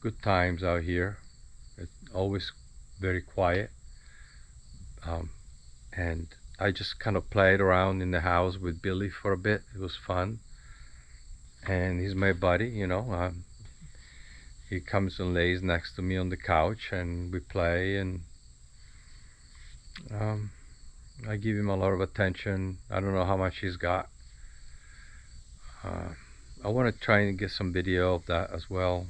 good times out here. It's always very quiet. Um, and I just kind of played around in the house with Billy for a bit. It was fun. And he's my buddy, you know. He comes and lays next to me on the couch, and we play. And um, I give him a lot of attention. I don't know how much he's got. Uh, I want to try and get some video of that as well,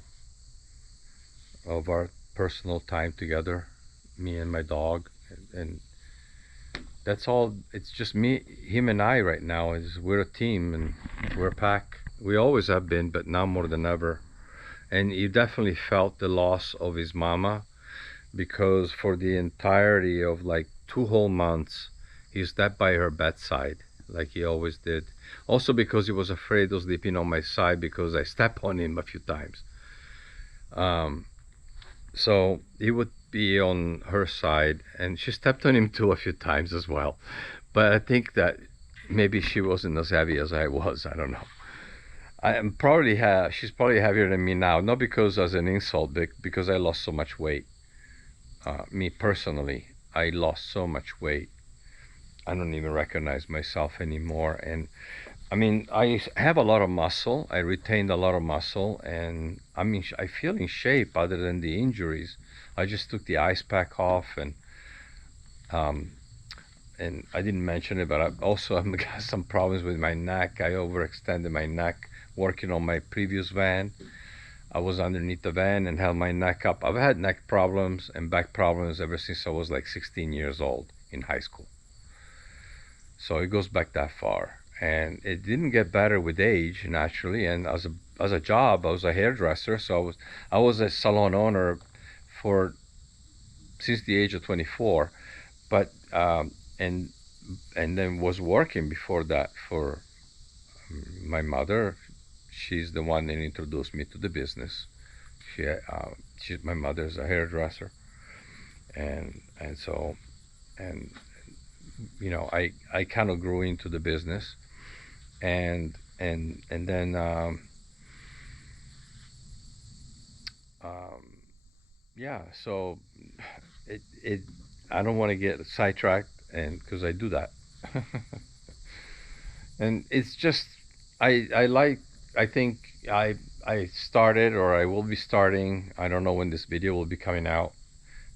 of our personal time together, me and my dog. And that's all. It's just me, him, and I right now. We're a team, and we're a pack. We always have been, but now more than ever. And he definitely felt the loss of his mama, because for the entirety of like 2 whole months, he slept by her bedside like he always did. Also because he was afraid of sleeping on my side because I stepped on him a few times. Um, so he would be on her side, and she stepped on him too a few times as well. But I think that maybe she wasn't as heavy as I was. I don't know. I am probably she's probably heavier than me now, not because as an insult, but because I lost so much weight. Me personally, I lost so much weight. I don't even recognize myself anymore. And I mean, I have a lot of muscle. I retained a lot of muscle, and I mean, I feel in shape other than the injuries. I just took the ice pack off, um, and I didn't mention it, but I also have got some problems with my neck. I overextended my neck working on my previous van. I was underneath the van and held my neck up. I've had neck problems and back problems ever since I was like 16 years old in high school. So it goes back that far. And it didn't get better with age, naturally. And as a job, I was a hairdresser, so I was a salon owner for since the age of 24. But and then was working before that for my mother. She's the one that introduced me to the business. She's my mother's a hairdresser, and so and you know I kind of grew into the business, and then um, yeah. So it I don't want to get sidetracked, and because I do that, and it's just I like I think I started, or I will be starting. I don't know when this video will be coming out,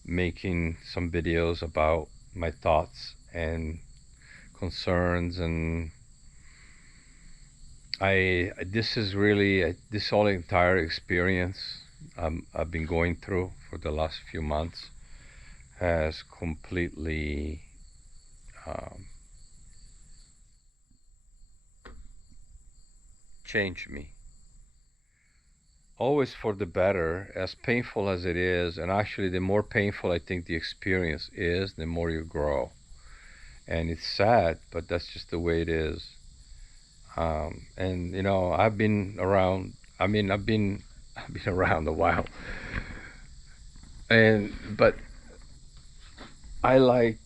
making some videos about my thoughts and concerns. And I this is really this whole entire experience I've been going through for the last few months has completely um, changed me, always for the better, as painful as it is. And actually, the more painful I think the experience is, the more you grow. And it's sad, but that's just the way it is. And you know, I've been around. I mean, I've been around a while, and but I like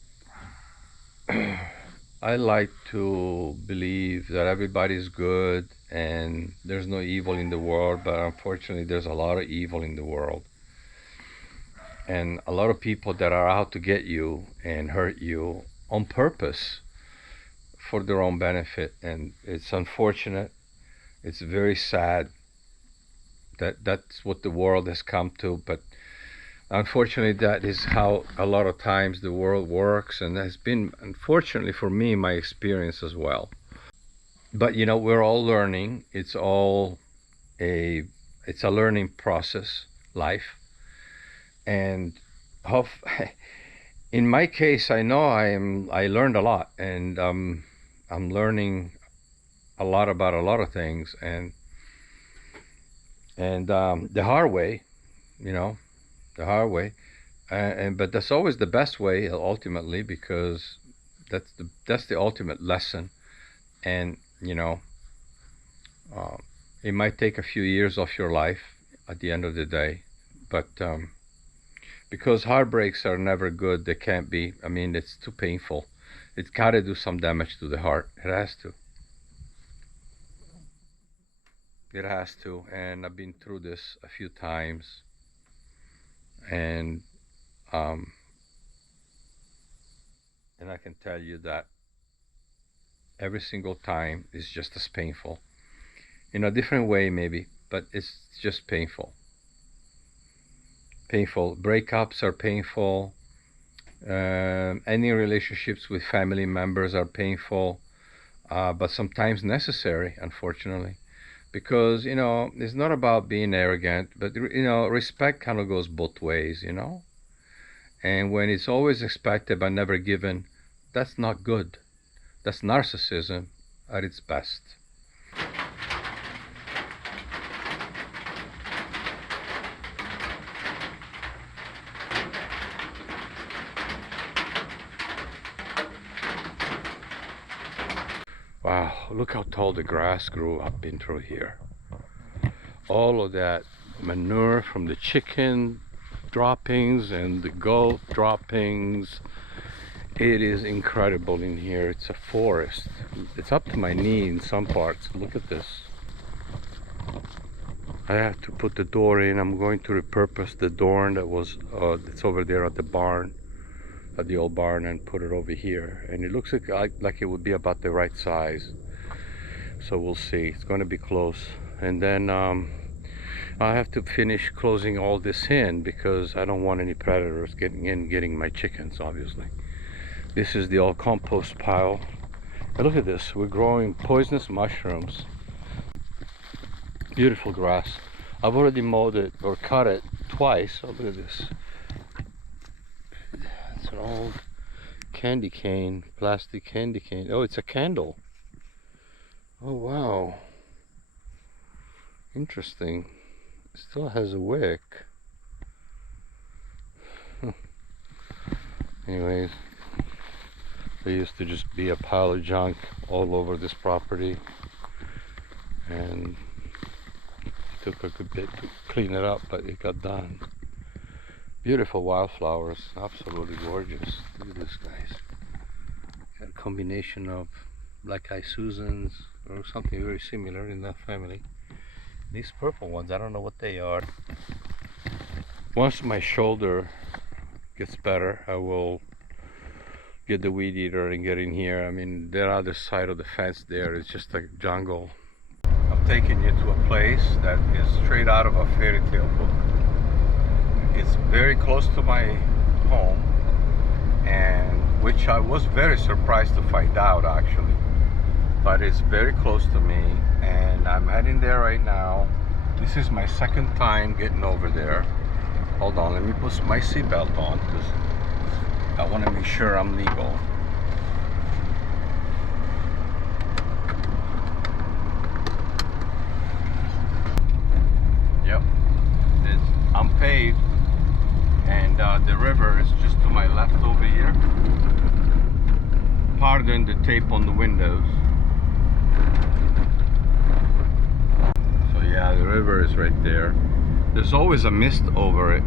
I like to believe that everybody's good and there's no evil in the world. But unfortunately, there's a lot of evil in the world, and a lot of people that are out to get you and hurt you on purpose for their own benefit. And it's unfortunate. It's very sad that that's what the world has come to. But unfortunately, that is how a lot of times the world works, and has been, unfortunately for me, my experience as well. But you know, we're all learning. A it's a learning process, life. And how in my case, I know I learned a lot, and I'm learning a lot about a lot of things, and the hard way, you know, the hard way. And but that's always the best way ultimately, because that's the ultimate lesson. And you know, uh, it might take a few years off your life at the end of the day, but because heartbreaks are never good, they can't be. I mean, it's too painful. It's got to do some damage to the heart. It has to. It has to. And I've been through this a few times. And um, and I can tell you that every single time is just as painful in a different way maybe, but it's just painful. Breakups are painful. Any relationships with family members are painful, but sometimes necessary, unfortunately, because it's not about being arrogant, but respect kind of goes both ways, and when it's always expected but never given, that's not good. That's narcissism at its best. Wow, look how tall the grass grew up in through here. All of that manure from the chicken droppings and the goat droppings. It is incredible in here. It's a forest. It's up to my knee in some parts. Look at this. I have to put the door in. I'm going to repurpose the door that was that's over there at the barn, at the old barn, and put it over here. And it looks like it would be about the right size. So we'll see. It's going to be close. And then I have to finish closing all this in because I don't want any predators getting my chickens, obviously. This is the old compost pile. And look at this. We're growing poisonous mushrooms. Beautiful grass. I've already mowed it or cut it twice. Oh, look at this. It's an old candy cane, plastic candy cane. Oh, it's a candle. Oh, wow. Interesting. It still has a wick. Anyways, there used to just be a pile of junk all over this property, and it took a good bit to clean it up, but it got done. Beautiful wildflowers, absolutely gorgeous. Look at this, guys. Got a combination of black eye Susans or something very similar in that family. These purple ones, I don't know what they are. Once my shoulder gets better, I will get the weed eater and get in here. I mean, the other side of the fence there is just a jungle. I'm taking you to a place that is straight out of a fairy tale book. It's very close to my home, and which I was very surprised to find out actually. But it's very close to me, and I'm heading there right now. This is my second time getting over there. Hold on, let me put my seatbelt on because I want to make sure I'm legal. Yep, it's unpaved, and the river is just to my left over here. Pardon the tape on the windows. So yeah, the river is right there. There's always a mist over it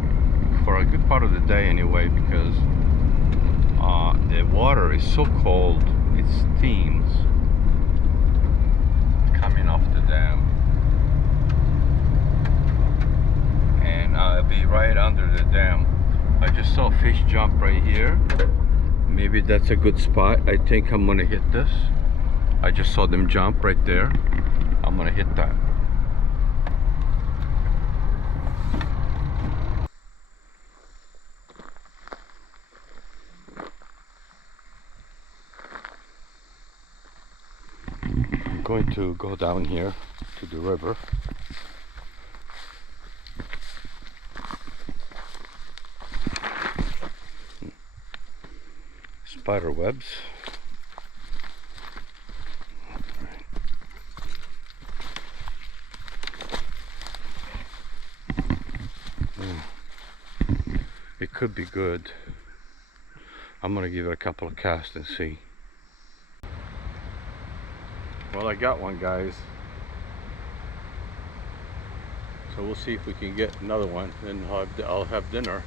for a good part of the day anyway, because the water is so cold, it steams coming off the dam. And I'll be right under the dam. I just saw fish jump right here. Maybe that's a good spot. I think I'm gonna hit this. I just saw them jump right there. I'm gonna hit that. I'm going to go down here to the river. Spider webs. It could be good. I'm gonna give it a couple of casts and see. Well, I got one, guys. So we'll see if we can get another one, and I'll have dinner.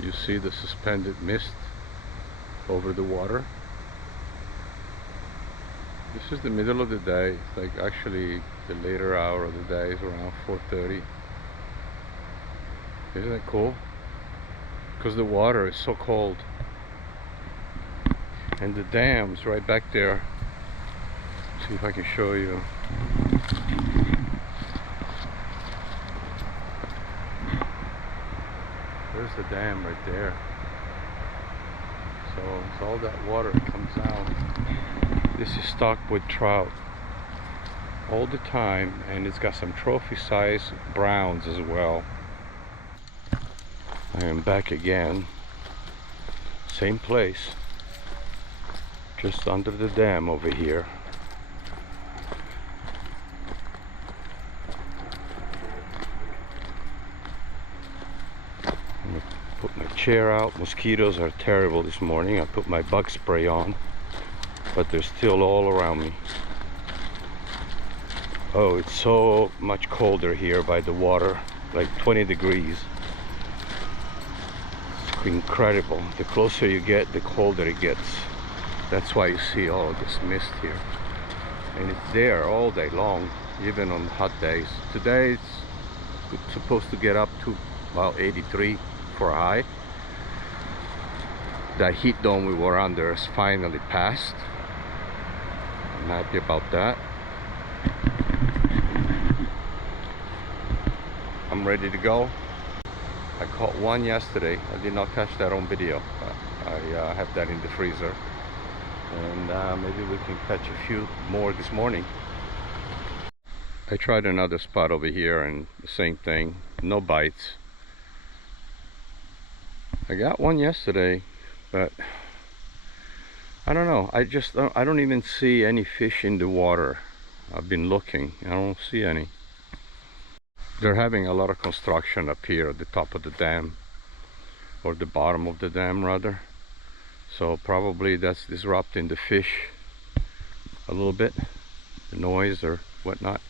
You see the suspended mist over the water. This is the middle of the day. It's like actually the later hour of the day is around 4:30. Isn't it cool? Because the water is so cold. And the dam's right back there. See if I can show you. There's the dam right there. So it's all that water comes out. This is stocked with trout all the time, and it's got some trophy size browns as well. I am back again, same place, just under the dam over here. I'm gonna put my chair out. Mosquitoes are terrible this morning. I put my bug spray on, but they're still all around me. Oh, it's so much colder here by the water, like 20 degrees. It's incredible. The closer you get, the colder it gets. That's why you see all of this mist here. And it's there all day long, even on hot days. Today it's supposed to get up to about 83 for a high. That heat dome we were under has finally passed. I'm happy about that. I'm ready to go. I caught one yesterday. I did not catch that on video, but I have that in the freezer, and maybe we can catch a few more this morning. I tried another spot over here and the same thing, no bites. I got one yesterday, but I don't know, I don't even see any fish in the water. I've been looking, I don't see any. They're having a lot of construction up here at the top of the dam, or the bottom of the dam rather. So probably that's disrupting the fish a little bit, the noise or whatnot.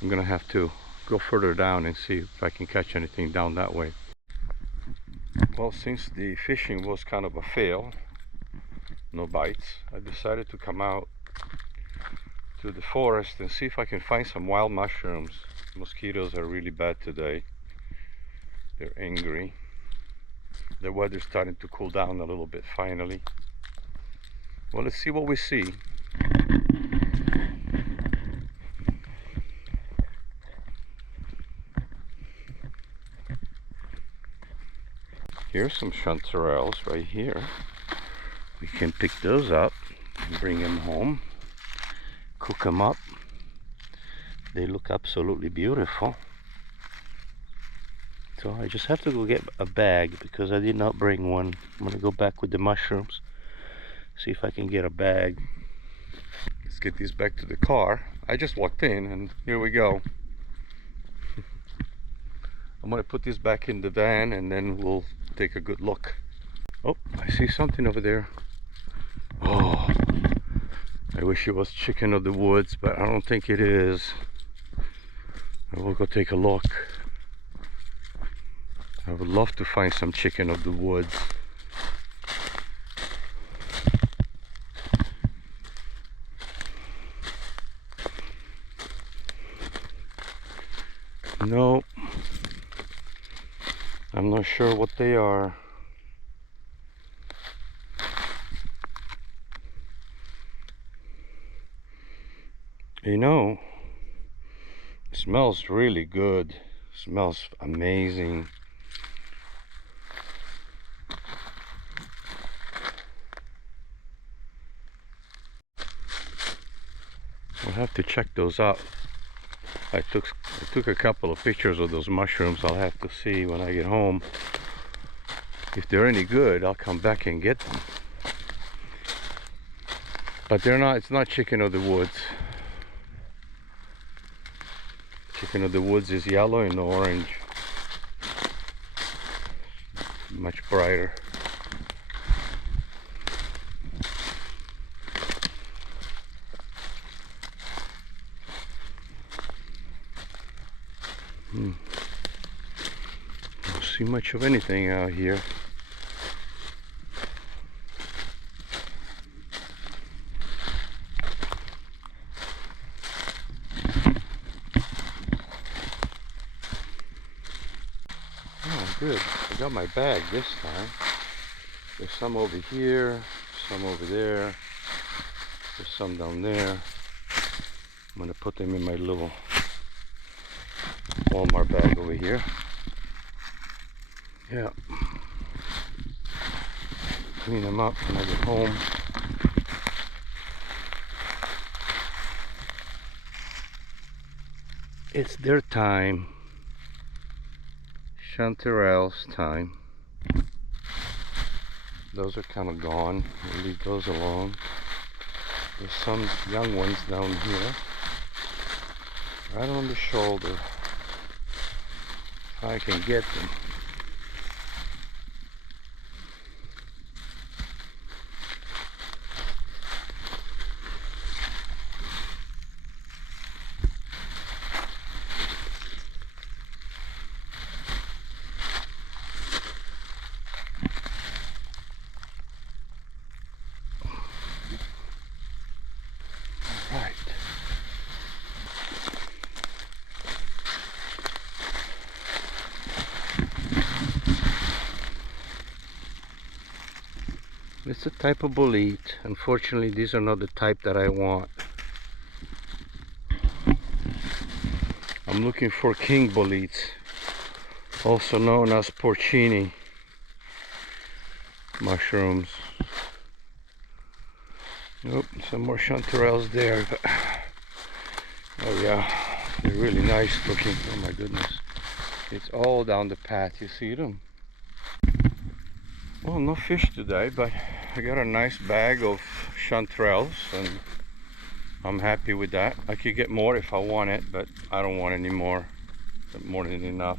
I'm gonna have to go further down and see if I can catch anything down that way. Well, since the fishing was kind of a fail, no bites, I decided to come out to the forest and see if I can find some wild mushrooms. Mosquitoes are really bad today. They're angry. The weather's starting to cool down a little bit finally. Well, let's see what we see. Here's some chanterelles right here. We can pick those up and bring them home, cook them up. They look absolutely beautiful. So I just have to go get a bag because I did not bring one. I'm gonna go back with the mushrooms, see if I can get a bag. Let's get these back to the car. I just walked in and here we go. I'm gonna put this back in the van and then we'll take a good look. Oh, I see something over there. Oh, I wish it was chicken of the woods, but I don't think it is. I will go take a look. I would love to find some chicken of the woods. No, I'm not sure what they are. You know, it smells really good. It smells amazing. We'll have to check those out. I took a couple of pictures of those mushrooms. I'll have to see when I get home. If they're any good, I'll come back and get them. But they're not, it's not chicken of the woods. Chicken of the woods is yellow and orange. Much brighter. Don't see much of anything out here. good. I got my bag this time. There's some over here, some over there, there's some down there. I'm gonna put them in my little Walmart bag over here. Yeah. Clean them up when I get home. It's their time. Chanterelles time. Those are kind of gone. We'll leave those alone. There's some young ones down here. Right on the shoulder. If I can get them. Right. It's a type of bolete. Unfortunately, these are not the type that I want. I'm looking for king boletes, also known as porcini mushrooms. Nope, some more chanterelles there, but oh yeah, they're really nice looking. Oh my goodness, it's all down the path. You see them? Well, no fish today, but I got a nice bag of chanterelles and I'm happy with that. I could get more if I want it, but I don't want any more. More than enough.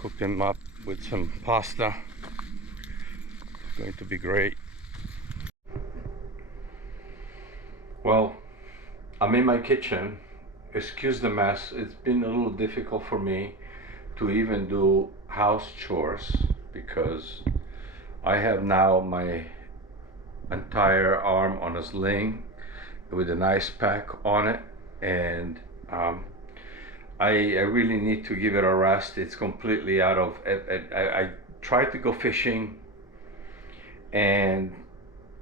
Cook them up with some pasta. It's going to be great. Well, I'm in my kitchen. Excuse the mess. It's been a little difficult for me to even do house chores because I have now my entire arm on a sling with an ice pack on it, and I really need to give it a rest. It's completely out of I tried to go fishing and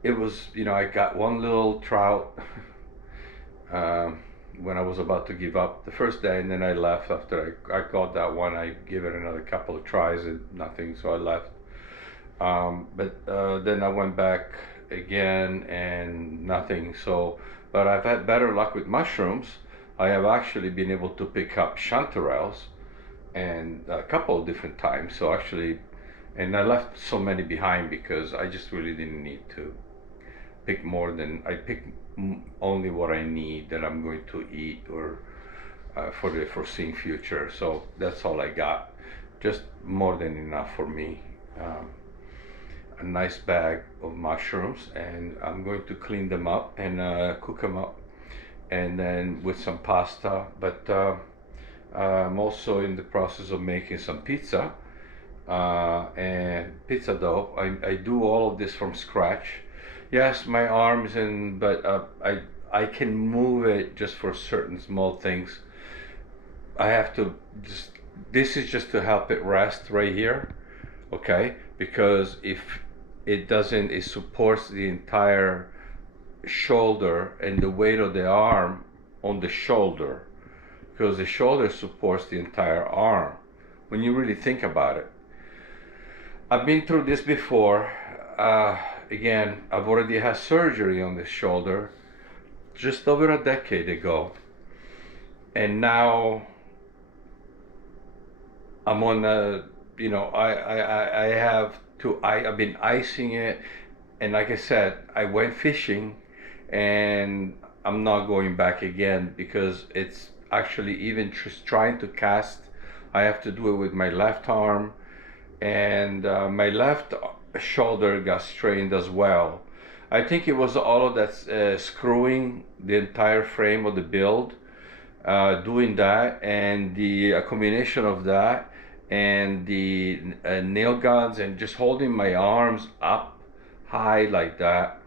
it was, you know, I got one little trout when I was about to give up the first day, and then I left after I caught that one. I gave it another couple of tries and nothing, so I left. But then I went back again and nothing. So, but I've had better luck with mushrooms. I have actually been able to pick up chanterelles and a couple of different times. So actually, and I left so many behind because I just really didn't need to pick more than I picked only what I need that I'm going to eat or for the foreseeing future. So that's all I got, just more than enough for me. A nice bag of mushrooms, and I'm going to clean them up and cook them up, and then with some pasta. But I'm also in the process of making some pizza and pizza dough. I do all of this from scratch. Yes, my arms and but I can move it just for certain small things. I have to just, this is just to help it rest right here, okay? Because if it doesn't, it supports the entire shoulder and the weight of the arm on the shoulder, because the shoulder supports the entire arm when you really think about it. I've been through this before. Again, I've already had surgery on this shoulder just over a decade ago, and now I'm on a, you know, I have to, I've been icing it, and like I said, I went fishing and I'm not going back again because it's actually, even just trying to cast, I have to do it with my left arm, and my left shoulder got strained as well. I think it was all of that screwing the entire frame of the build, doing that, and the combination of that and the nail guns and just holding my arms up high like that.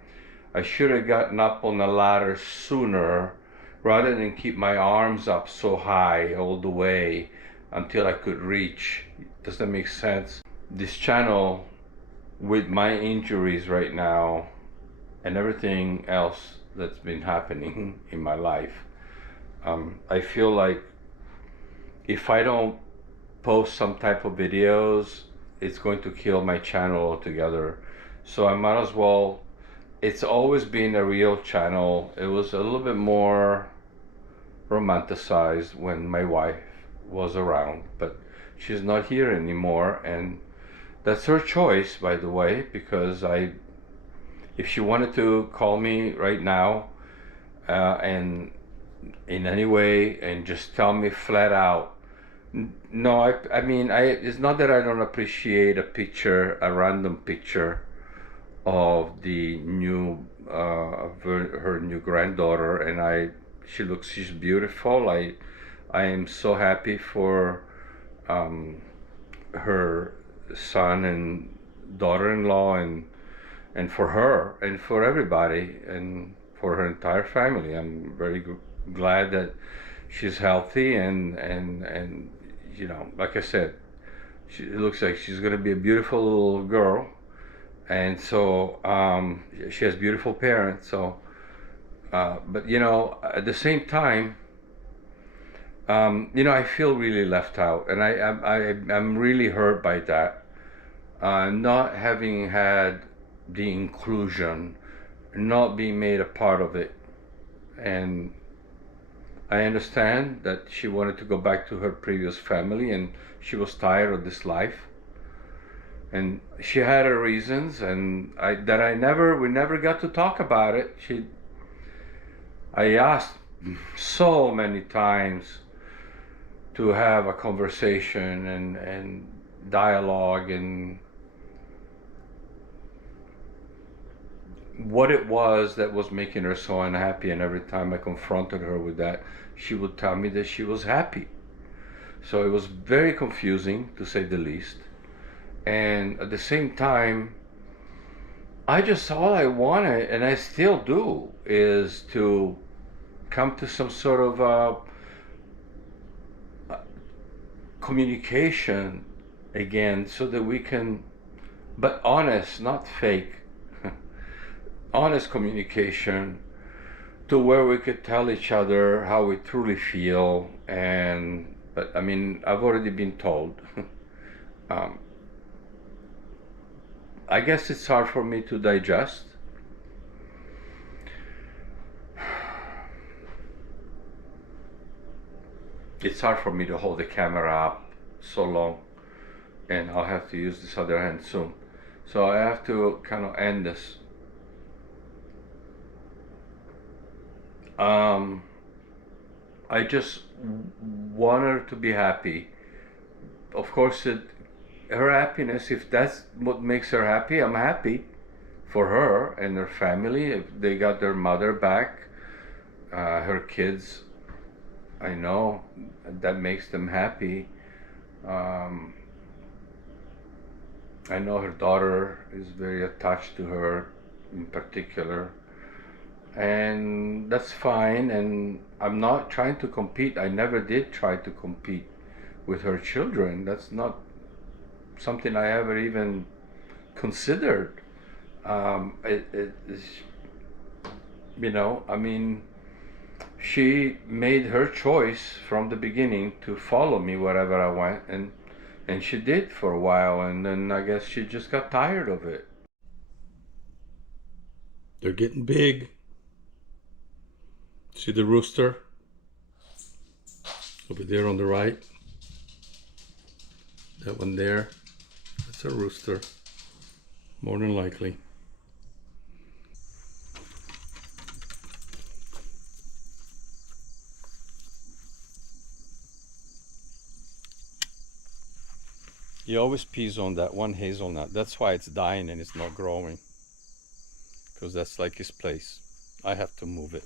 I should have gotten up on the ladder sooner rather than keep my arms up so high all the way. until I could reach. Does that make sense? This channel, with my injuries right now and everything else that's been happening in my life, I feel like if I don't post some type of videos, it's going to kill my channel altogether. So I might as well. It's always been a real channel. It was a little bit more romanticized when my wife was around, but she's not here anymore, and that's her choice, by the way, because if she wanted to call me right now and in any way and just tell me flat out, no, I mean, it's not that I don't appreciate a random picture of the new, her new granddaughter, and she's beautiful. I am so happy for her son and daughter-in-law, and for her and for everybody and for her entire family. I'm very glad that she's healthy, and you know, like I said, it looks like she's going to be a beautiful little girl, and so she has beautiful parents. So but you know, at the same time, you know, I feel really left out, and I'm really hurt by that. Not having had the inclusion, not being made a part of it. And I understand that she wanted to go back to her previous family, and she was tired of this life. And she had her reasons, and we never got to talk about it. I asked so many times to have a conversation and dialogue, and what it was that was making her so unhappy. And every time I confronted her with that, she would tell me that she was happy. So it was very confusing, to say the least. And at the same time, all I wanted, and I still do, is to come to some sort of communication again, so that we can, but honest, not fake, honest communication, to where we could tell each other how we truly feel. But I mean, I've already been told. I guess it's hard for me to digest. It's hard for me to hold the camera up so long, and I'll have to use this other hand soon. So I have to kind of end this. I just want her to be happy. Of course, her happiness, if that's what makes her happy, I'm happy for her and her family. If they got their mother back, her kids, I know that makes them happy. I know her daughter is very attached to her in particular, and that's fine. And I'm not trying to compete. I never did try to compete with her children. That's not something I ever even considered. You know, I mean, she made her choice from the beginning to follow me wherever I went, and she did for a while, and then I guess she just got tired of it. They're getting big. See the rooster over there on the right? That one there, that's a rooster, more than likely. He always pees on that one hazelnut. That's why it's dying and it's not growing, because that's like his place. I have to move it.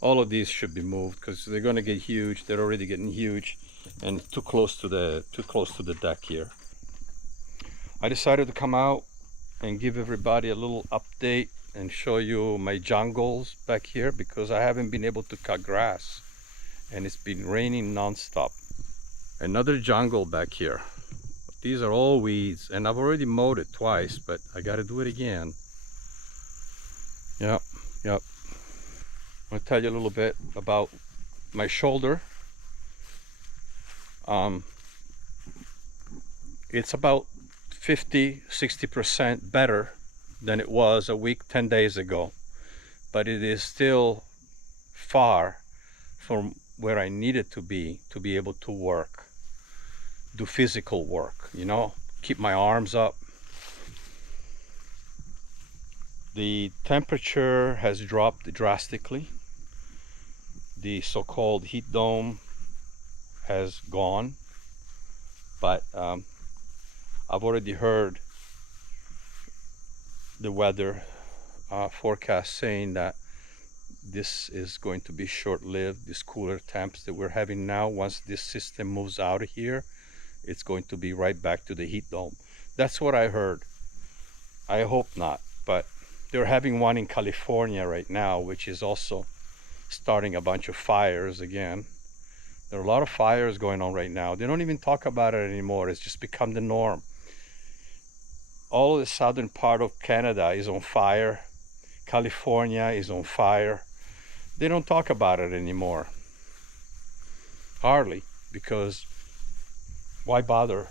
All of these should be moved because they're going to get huge. They're already getting huge and too close to the deck here. I decided to come out and give everybody a little update and show you my jungles back here, because I haven't been able to cut grass and it's been raining non-stop. Another jungle back here. These are all weeds, and I've already mowed it twice, but I gotta do it again. Yep. I'll tell you a little bit about my shoulder. It's about 50–60% better than it was a week, 10 days ago, but it is still far from where I needed to be able to work, do physical work, you know, keep my arms up. The temperature has dropped drastically. The so-called heat dome has gone, but I've already heard the weather forecast saying that this is going to be short-lived. These cooler temps that we're having now, once this system moves out of here, it's going to be right back to the heat dome. That's what I heard. I hope not, but they're having one in California right now, which is also starting a bunch of fires again. There are a lot of fires going on right now. They don't even talk about it anymore. It's just become the norm. All of the southern part of Canada is on fire. California is on fire. They don't talk about it anymore. Hardly, because why bother?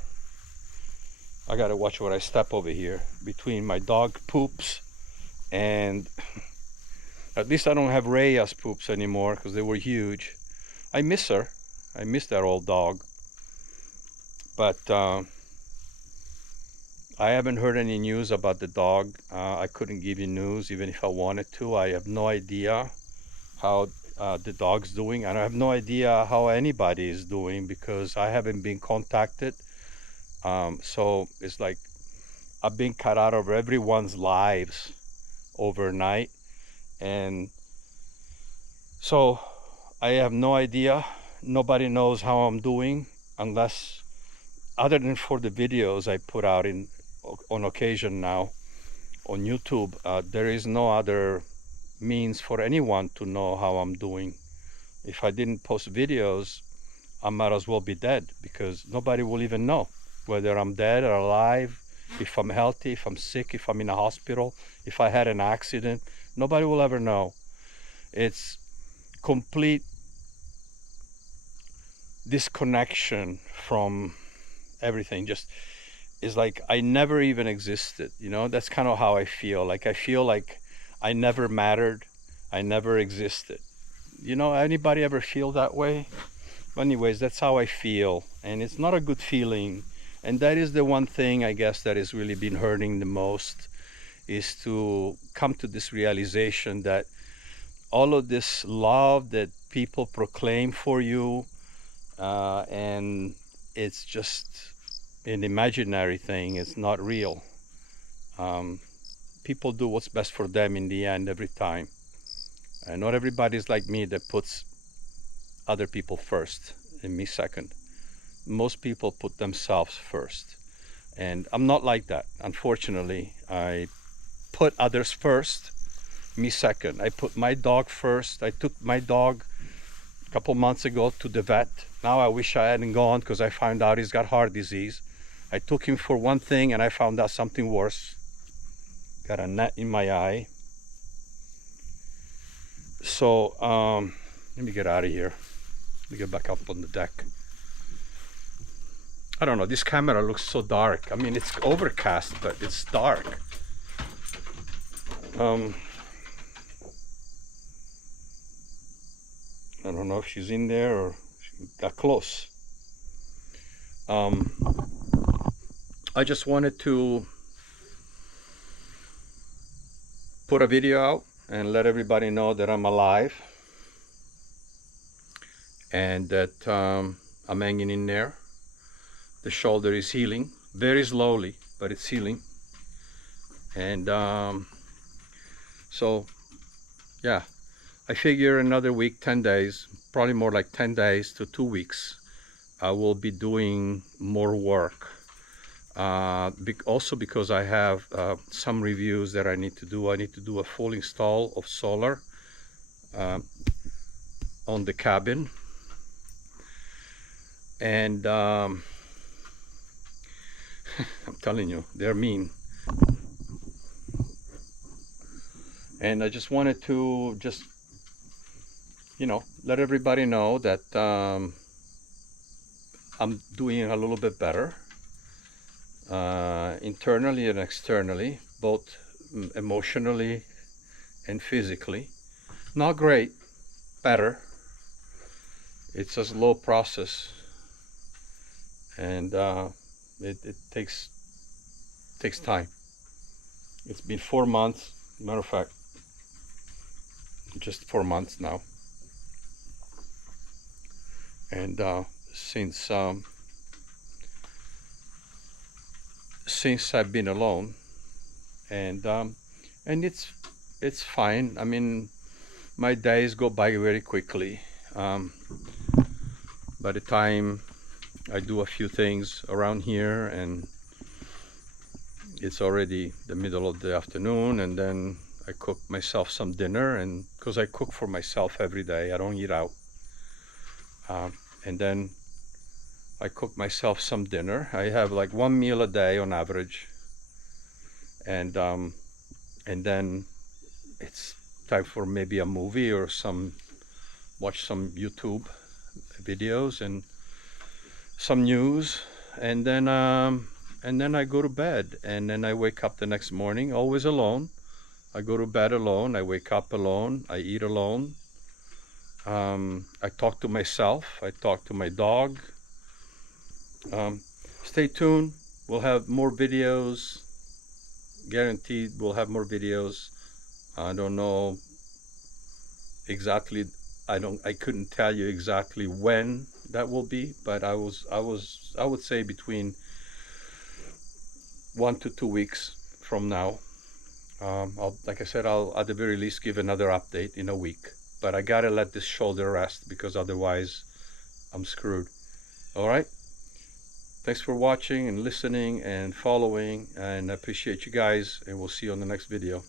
I gotta watch where I step over here. Between my dog poops and at least I don't have Raya's poops anymore because they were huge. I miss her. I miss that old dog. But I haven't heard any news about the dog. I couldn't give you news even if I wanted to. I have no idea how the dog's doing. And I have no idea how anybody is doing because I haven't been contacted. So it's like I've been cut out of everyone's lives overnight. And so I have no idea. Nobody knows how I'm doing unless, other than for the videos I put out on occasion now on YouTube, there is no other means for anyone to know how I'm doing. If I didn't post videos, I might as well be dead because nobody will even know whether I'm dead or alive, if I'm healthy, if I'm sick, if I'm in a hospital, if I had an accident. Nobody will ever know. It's complete disconnection from everything. Just is like I never even existed, you know. That's kind of how I feel. Like I feel like I never mattered, I never existed. You know, anybody ever feel that way? Anyways, that's how I feel, and it's not a good feeling. And that is the one thing I guess that has really been hurting the most, is to come to this realization that all of this love that people proclaim for you, and it's just an imaginary thing. It's not real. People do what's best for them in the end every time. And not everybody's like me that puts other people first and me second. Most people put themselves first. And I'm not like that. Unfortunately, I put others first, me second. I put my dog first. I took my dog a couple months ago to the vet. Now I wish I hadn't gone because I found out he's got heart disease. I took him for one thing and I found out something worse. Got a net in my eye. So let me get out of here. Let me get back up on the deck. I don't know, this camera looks so dark. I mean, it's overcast, but it's dark. I don't know if she's in there or she got close. I just wanted to put a video out and let everybody know that I'm alive and that I'm hanging in there. The shoulder is healing very slowly, but it's healing. And so yeah, I figure another week, 10 days, probably more like 10 days to 2 weeks, I will be doing more work. Also because I have some reviews that I need to do. I need to do a full install of solar on the cabin. And I'm telling you, they're mean. And I just wanted to just, you know, let everybody know that I'm doing a little bit better, internally and externally, both emotionally and physically. Not great, better. It's a slow process, and it takes time. It's been 4 months, matter of fact, just 4 months now, and since I've been alone, and it's fine. I mean, my days go by very quickly. By the time I do a few things around here, and it's already the middle of the afternoon, and then I cook myself some dinner, and because I cook for myself every day, I don't eat out. And then I cook myself some dinner. I have like one meal a day on average, and then it's time for maybe a movie or watch some YouTube videos and some news, and then I go to bed, and then I wake up the next morning, always alone. I go to bed alone, I wake up alone, I eat alone. I talk to myself, I talk to my dog. Stay tuned, we'll have more videos, guaranteed we'll have more videos. I don't know exactly, I couldn't tell you exactly when that will be, but I would say between 1 to 2 weeks from now. Like I said, I'll at the very least give another update in a week, but I gotta let this shoulder rest because otherwise I'm screwed. All right, thanks for watching and listening and following, and I appreciate you guys, and we'll see you on the next video.